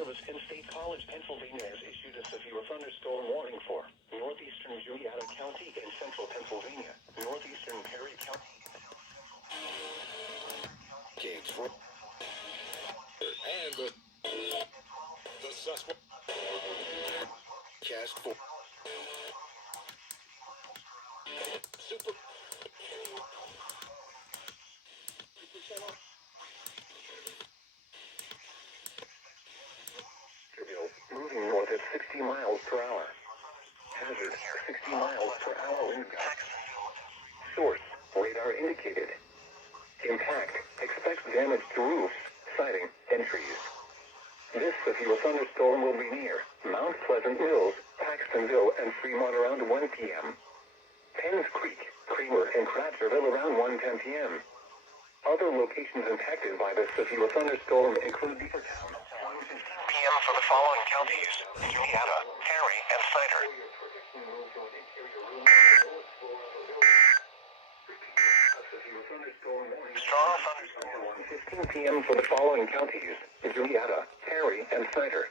Service and State College, Pennsylvania has issued a severe thunderstorm warning for northeastern Juliana County and central Pennsylvania, northeastern Perry County, Gates for and the suspect cast for super moving north at 60 miles per hour. Hazard 60 miles per hour wind gusts. Source radar indicated. Impact expects damage to roofs, siding, and trees. This severe thunderstorm will be near Mount Pleasant Mills, Paxtonville, and Fremont around 1 p.m. Penns Creek, Creamer, and Cratcherville around 1:10 p.m. Other locations impacted by the severe thunderstorm include Beavertown, 1:15 p.m. for the following counties: Juliana, Perry, and Cider. Strong thunderstorm, 1:15 p.m. for the following counties: Juliana, Perry, and Cider.